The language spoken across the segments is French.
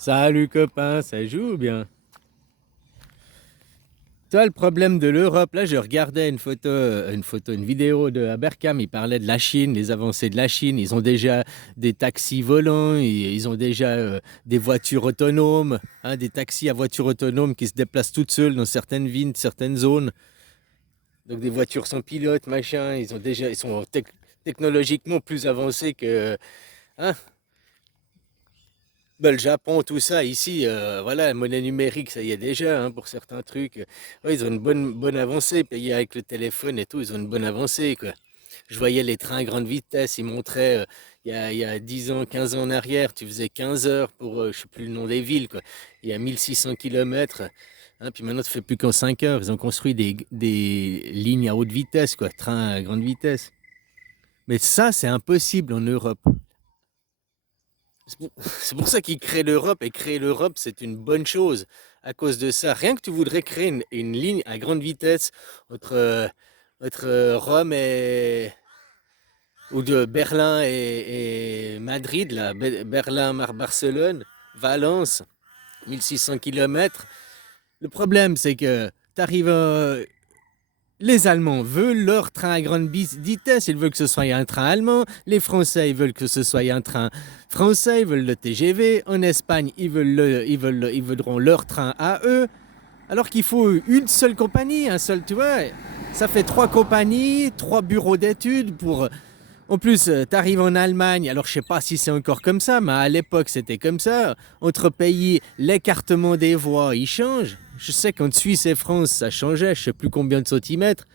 Salut copain, ça joue bien. Toi, le problème de l'Europe, là, je regardais une vidéo de Abercam. Il parlait de la Chine, les avancées de la Chine. Ils ont déjà des taxis volants, ils ont déjà des voitures autonomes, hein, des taxis à voitures autonomes qui se déplacent toutes seules dans certaines villes, certaines zones. Donc des voitures sans pilote, machin. Ils sont technologiquement plus avancés que, hein, ben, le Japon, tout ça, ici, voilà, la monnaie numérique, ça y est déjà, hein, pour certains trucs. Ouais, ils ont une bonne avancée, payé avec le téléphone et tout, ils ont une bonne avancée, quoi. Je voyais les trains à grande vitesse, ils montraient, il y a 10 ans, 15 ans en arrière, tu faisais 15 heures pour, je sais plus le nom des villes, quoi. Il y a 1600 kilomètres, hein, puis maintenant, tu fais plus qu'en 5 heures. Ils ont construit des lignes à haute vitesse, quoi, trains à grande vitesse. Mais ça, c'est impossible en Europe. C'est pour ça qu'ils créent l'Europe, et créer l'Europe, c'est une bonne chose. À cause de ça, rien que tu voudrais créer une ligne à grande vitesse entre, Rome ou de Berlin et Madrid, là, Berlin, Barcelone, Valence, 1600 kilomètres. Le problème, c'est que tu arrives les Allemands veulent leur train à grande vitesse, ils veulent que ce soit un train allemand. Les Français, ils veulent que ce soit un train français, ils veulent le TGV. En Espagne, ils voudront leur train à eux. Alors qu'il faut une seule compagnie, un seul, tu vois. Ça fait trois compagnies, trois bureaux d'études pour. En plus, tu arrives en Allemagne, alors je sais pas si c'est encore comme ça, mais à l'époque c'était comme ça. Entre pays, l'écartement des voies, il change. Je sais qu'entre Suisse et France, ça changeait, je sais plus combien de centimètres.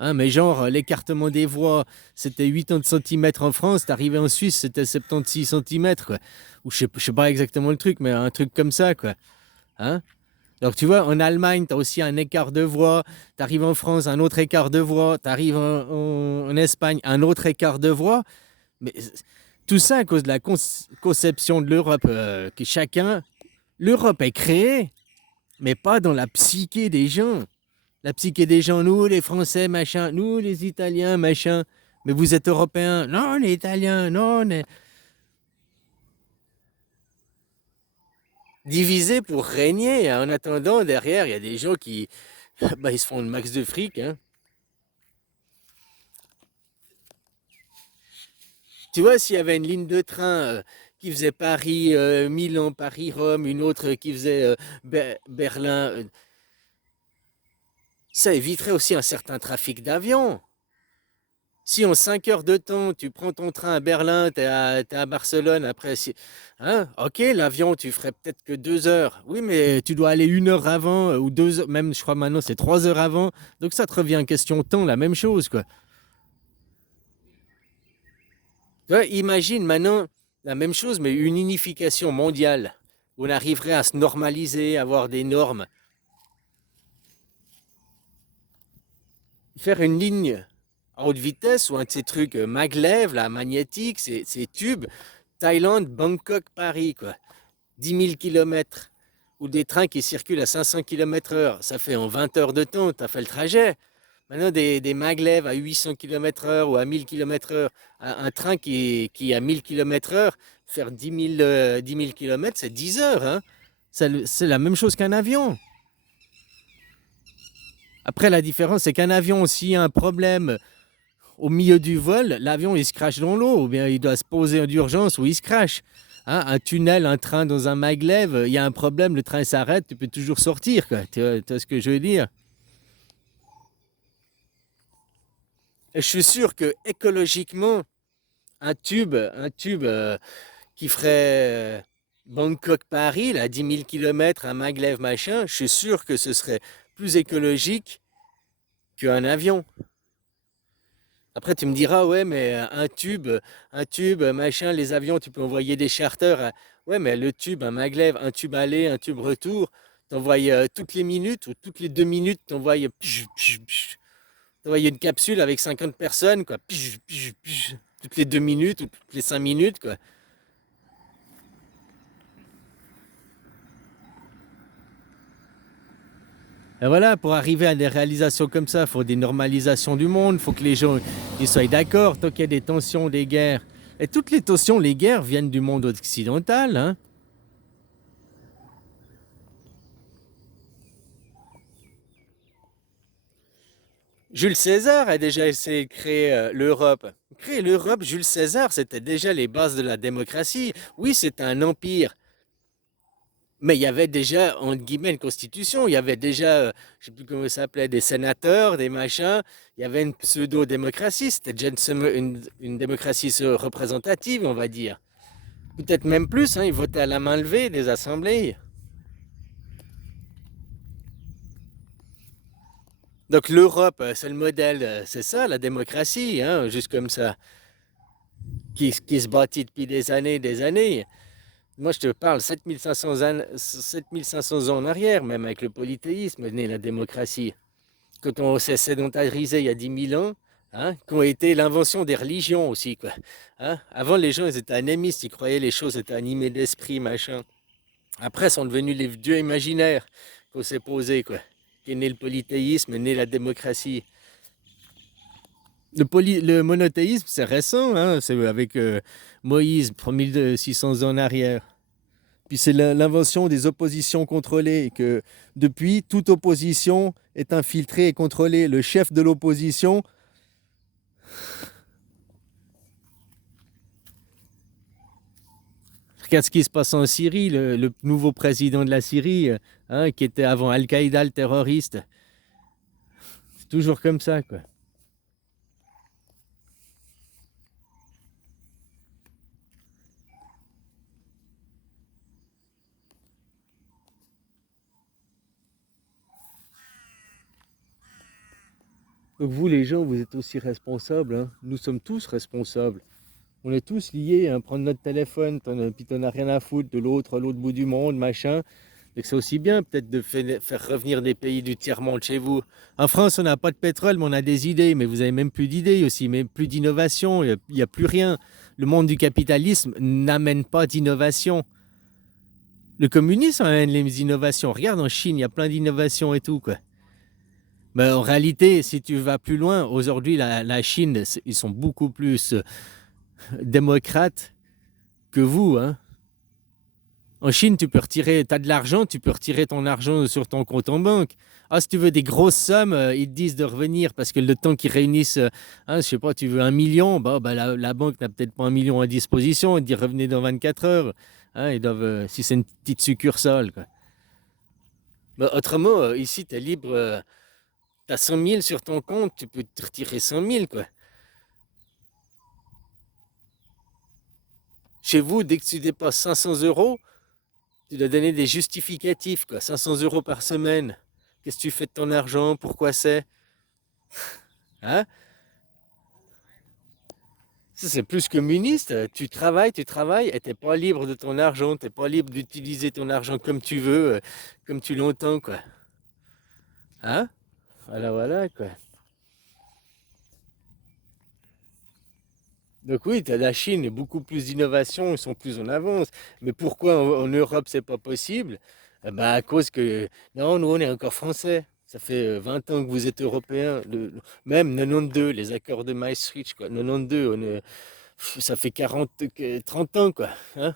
Hein, mais genre, l'écartement des voies, c'était 80 centimètres en France, t'arrivais en Suisse, c'était 76 centimètres, quoi. Ou je sais pas exactement le truc, mais un truc comme ça, quoi. Hein? Donc tu vois, en Allemagne, tu as aussi un écart de voix. Tu arrives en France, un autre écart de voix. Tu arrives en Espagne, un autre écart de voix. Mais tout ça à cause de la conception de l'Europe, que chacun... L'Europe est créée, mais pas dans la psyché des gens. La psyché des gens, nous les Français, machin, nous les Italiens, machin. Mais vous êtes Européens. Non, les Italiens, non, on est divisés pour régner. En attendant, derrière, il y a des gens qui... Bah, ils se font le max de fric, hein. Tu vois, s'il y avait une ligne de train qui faisait Paris, Milan, Paris, Rome, une autre qui faisait Berlin, ça éviterait aussi un certain trafic d'avions. Si en 5 heures de temps, tu prends ton train à Berlin, t'es à Barcelone, après, hein, ok, l'avion, tu ferais peut-être que 2 heures. Oui, mais tu dois aller 1 heure avant, ou 2 heures, même je crois maintenant c'est 3 heures avant. Donc ça te revient en question de temps, la même chose, quoi. Tu vois, imagine maintenant la même chose, mais une unification mondiale, où on arriverait à se normaliser, avoir des normes. Faire une ligne à haute vitesse ou un de ces trucs maglev, là, magnétique, ces tubes, Thaïlande, Bangkok, Paris, quoi. 10 000 kilomètres. Ou des trains qui circulent à 500 kilomètres heure. Ça fait en 20 heures de temps, tu as fait le trajet. Maintenant, des maglev à 800 kilomètres heure ou à 1000 kilomètres heure. Un train qui est à 1000 kilomètres heure, faire 10 000 kilomètres, c'est 10 heures. Hein. C'est la même chose qu'un avion. Après, la différence, c'est qu'un avion, s'il y a un problème au milieu du vol, l'avion, il se crache dans l'eau, ou bien il doit se poser en urgence, ou il se crache. Hein, un tunnel, un train dans un maglev, il y a un problème, le train s'arrête, tu peux toujours sortir. Quoi. Tu vois ce que je veux dire? Et je suis sûr que écologiquement, un tube qui ferait Bangkok-Paris, là, 10 000 kilomètres, un maglev machin, je suis sûr que ce serait plus écologique qu'un avion. Après, tu me diras, ouais, mais un tube, machin, les avions, tu peux envoyer des charters. Ouais, mais le tube, un maglev, un tube aller, un tube retour, t'envoies toutes les minutes ou toutes les 2 minutes, t'envoies une capsule avec 50 personnes, quoi. Toutes les 2 minutes ou toutes les 5 minutes, quoi. Et voilà, pour arriver à des réalisations comme ça, il faut des normalisations du monde, il faut que les gens ils soient d'accord, tant qu'il y a des tensions, des guerres. Et toutes les tensions, les guerres viennent du monde occidental, hein. Jules César a déjà essayé de créer l'Europe. Créer l'Europe, Jules César, c'était déjà les bases de la démocratie. Oui, c'était un empire, mais il y avait déjà, entre guillemets, une constitution. Il y avait déjà, je sais plus comment ça s'appelait, des sénateurs, des machins. Il y avait une pseudo-démocratie. C'était déjà une démocratie représentative, on va dire. Peut-être même plus, hein, ils votaient à la main levée des assemblées. Donc l'Europe, c'est le modèle, c'est ça, la démocratie, hein, juste comme ça, qui se bâtit depuis des années, des années. Moi, je te parle 7500 ans en arrière, même avec le polythéisme, est née la démocratie. Quand on s'est sédentarisé il y a 10 000 ans, hein, qui été l'invention des religions aussi, quoi. Hein. Avant, les gens, ils étaient animistes, ils croyaient les choses étaient animées d'esprit, machin. Après, sont devenus les dieux imaginaires qu'on s'est posés, quoi. Qu'est né le polythéisme, est né la démocratie. Le monothéisme, c'est récent, hein, c'est avec Moïse, pour 1600 ans en arrière. Puis c'est l'invention des oppositions contrôlées, que depuis, toute opposition est infiltrée et contrôlée. Le chef de l'opposition, regarde ce qui se passe en Syrie, le nouveau président de la Syrie, hein, qui était avant Al-Qaïda, le terroriste. C'est toujours comme ça, quoi. Donc vous, les gens, vous êtes aussi responsables, hein. Nous sommes tous responsables. On est tous liés, hein. Prendre notre téléphone, puis t'en as rien à foutre de l'autre, à l'autre bout du monde, machin. Et que c'est aussi bien peut-être de faire revenir des pays du tiers-monde chez vous. En France, on n'a pas de pétrole, mais on a des idées. Mais vous avez même plus d'idées aussi, même plus d'innovation. Il n'y a plus rien. Le monde du capitalisme n'amène pas d'innovation. Le communisme amène les innovations. Regarde en Chine, il y a plein d'innovations et tout, quoi. Mais en réalité, si tu vas plus loin, aujourd'hui, la Chine, ils sont beaucoup plus démocrates que vous, hein. En Chine, tu peux retirer, tu as de l'argent, tu peux retirer ton argent sur ton compte en banque. Ah, si tu veux des grosses sommes, ils te disent de revenir parce que le temps qu'ils réunissent, hein, je sais pas, tu veux 1 million, bah, la banque n'a peut-être pas 1 million à disposition, ils te disent revenez dans 24 heures. Hein, ils doivent, si c'est une petite succursale, quoi. Bah, autrement, ici, tu es libre, tu as 100 000 sur ton compte, tu peux te retirer 100 000, quoi. Chez vous, dès que tu dépasses 500 euros, tu dois donner des justificatifs, quoi. 500 euros par semaine. Qu'est-ce que tu fais de ton argent? Pourquoi c'est? Hein? Ça, c'est plus communiste. Tu travailles et t'es pas libre de ton argent. T'es pas libre d'utiliser ton argent comme tu veux, comme tu l'entends, quoi. Hein? Voilà, voilà, quoi. Donc oui, t'as la Chine et beaucoup plus d'innovation, ils sont plus en avance. Mais pourquoi en Europe c'est pas possible? Eh ben, à cause que non, nous on est encore français. Ça fait 20 ans que vous êtes européens. Même 92, les accords de Maastricht, quoi. 92, ça fait 40, 30 ans, quoi. Hein?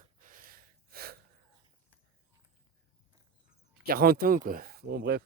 40 ans, quoi. Bon, bref.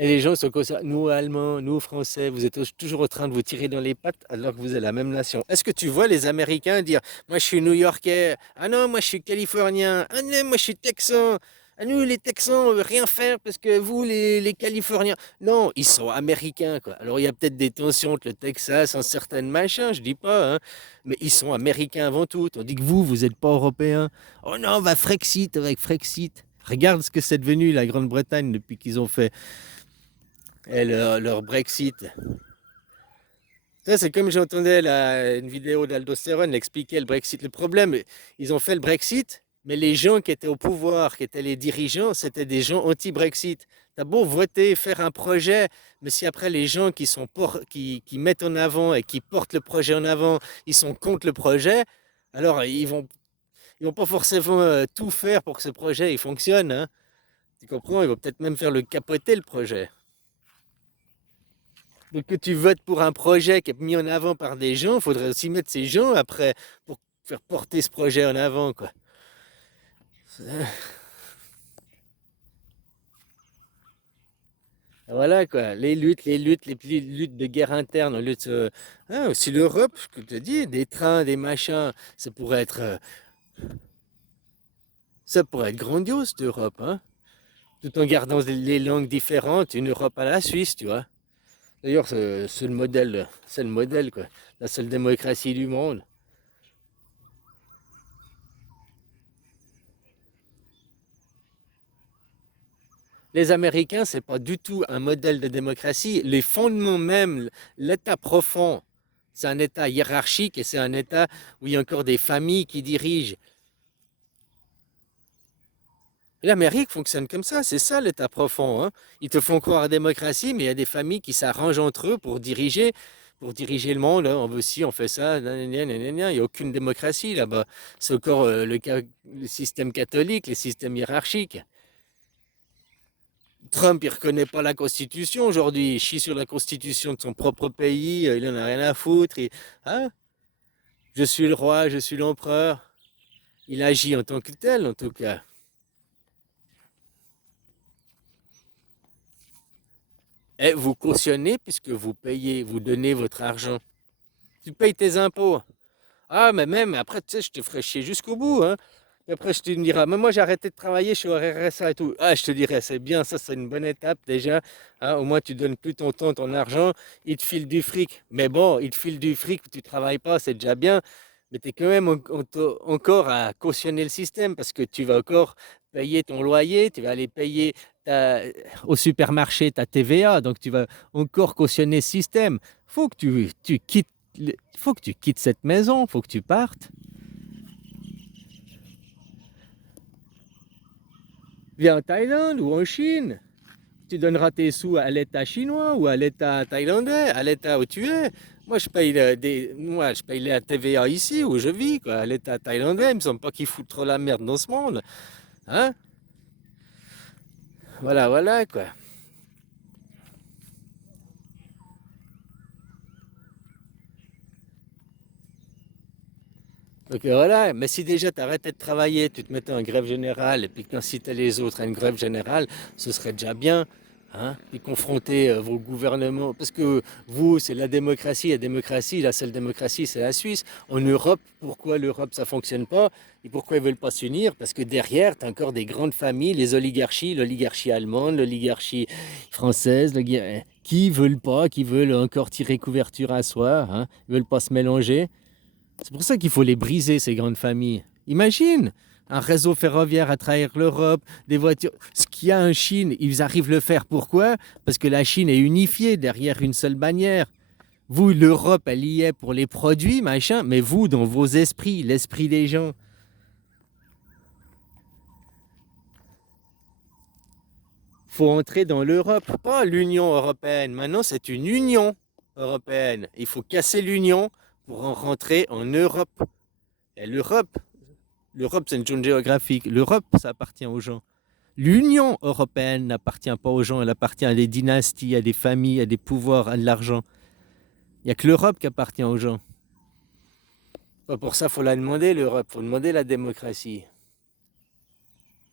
Et les gens sont comme ça. Nous, Allemands, nous, Français, vous êtes toujours en train de vous tirer dans les pattes alors que vous êtes la même nation. Est-ce que tu vois les Américains dire, moi je suis New-Yorkais, ah non, moi je suis Californien, ah non, moi je suis Texan, ah nous les Texans, on veut rien faire parce que vous, les Californiens. Non, ils sont Américains, quoi. Alors il y a peut-être des tensions entre le Texas, un certain machin, je dis pas, hein, mais ils sont Américains avant tout. Tandis que vous n'êtes pas Européens. Oh non, on va Frexit avec Frexit. Regarde ce que c'est devenu la Grande-Bretagne depuis qu'ils ont fait leur Brexit. Ça, c'est comme j'entendais une vidéo d'Aldostérone expliquer le Brexit. Le problème, ils ont fait le Brexit, mais les gens qui étaient au pouvoir, qui étaient les dirigeants, c'était des gens anti-Brexit. T'as beau voter, faire un projet, mais si après les gens qui mettent en avant et qui portent le projet en avant, ils sont contre le projet, alors ils vont pas forcément tout faire pour que ce projet il fonctionne, hein. Tu comprends? Ils vont peut-être même faire le capoter le projet. Donc que tu votes pour un projet qui est mis en avant par des gens, il faudrait aussi mettre ces gens après pour faire porter ce projet en avant, quoi. Voilà quoi, les luttes de guerre interne, aussi l'Europe, je te dis, des trains, des machins, ça pourrait être grandiose cette Europe, hein, tout en gardant les langues différentes, une Europe à la Suisse, tu vois. D'ailleurs, c'est le modèle quoi, la seule démocratie du monde. Les Américains, c'est pas du tout un modèle de démocratie. Les fondements même, l'État profond, c'est un État hiérarchique et c'est un État où il y a encore des familles qui dirigent. L'Amérique fonctionne comme ça, c'est ça l'État profond, hein. Ils te font croire à la démocratie, mais il y a des familles qui s'arrangent entre eux pour diriger le monde, hein. On veut ci, on fait ça, nanana, nanana. Il n'y a aucune démocratie là-bas. C'est encore le système catholique, les systèmes hiérarchiques. Trump, il reconnaît pas la Constitution aujourd'hui. Il chie sur la Constitution de son propre pays. Il en a rien à foutre. Hein? Je suis le roi, je suis l'empereur. Il agit en tant que tel, en tout cas. Et vous cautionnez puisque vous payez, vous donnez votre argent. Tu payes tes impôts. Ah, mais même après, tu sais, je te ferai chier jusqu'au bout, hein. Et après, je te dirai, mais moi j'ai arrêté de travailler, je suis au RSA et tout. Ah, je te dirais, c'est bien, ça c'est une bonne étape déjà, hein. Au moins, tu donnes plus ton temps, ton argent, il te file du fric. Mais bon, il te file du fric, tu travailles pas, c'est déjà bien. Mais tu es quand même encore à cautionner le système parce que tu vas encore payer ton loyer, tu vas aller payer ta- au supermarché ta TVA, donc tu vas encore cautionner ce système. Faut que tu quittes, faut que tu quittes cette maison, faut que tu partes. Viens en Thaïlande ou en Chine. Tu donneras tes sous à l'État chinois ou à l'État thaïlandais, à l'État où tu es. Moi, je paye la TVA ici où je vis, quoi, à l'État thaïlandais. Il me semble pas qu'ils foutent trop la merde dans ce monde. Hein? Voilà, voilà, quoi. Donc voilà, mais si déjà tu arrêtais de travailler, tu te mettais en grève générale et puis que tu incitais les autres à une grève générale, ce serait déjà bien. Hein, puis confronter vos gouvernements, parce que vous, c'est la démocratie, la seule démocratie, c'est la Suisse. En Europe, pourquoi l'Europe, ça fonctionne pas? Et pourquoi ils veulent pas s'unir? Parce que derrière, tu as encore des grandes familles, les oligarchies, l'oligarchie allemande, l'oligarchie française, qui veulent encore tirer couverture à soi, hein, ils veulent pas se mélanger. C'est pour ça qu'il faut les briser, ces grandes familles. Imagine un réseau ferroviaire à travers l'Europe, des voitures. Ce qu'il y a en Chine, ils arrivent à le faire. Pourquoi? Parce que la Chine est unifiée derrière une seule bannière. Vous, l'Europe, elle y est pour les produits, machin, mais vous, dans vos esprits, l'esprit des gens, faut entrer dans l'Europe, pas l'Union européenne. Maintenant, c'est une Union européenne. Il faut casser l'Union pour en rentrer en Europe. Et l'Europe, c'est une zone géographique. L'Europe, ça appartient aux gens. L'Union européenne n'appartient pas aux gens, elle appartient à des dynasties, à des familles, à des pouvoirs, à de l'argent. Il n'y a que l'Europe qui appartient aux gens. Pour ça, il faut la demander, l'Europe, il faut demander la démocratie.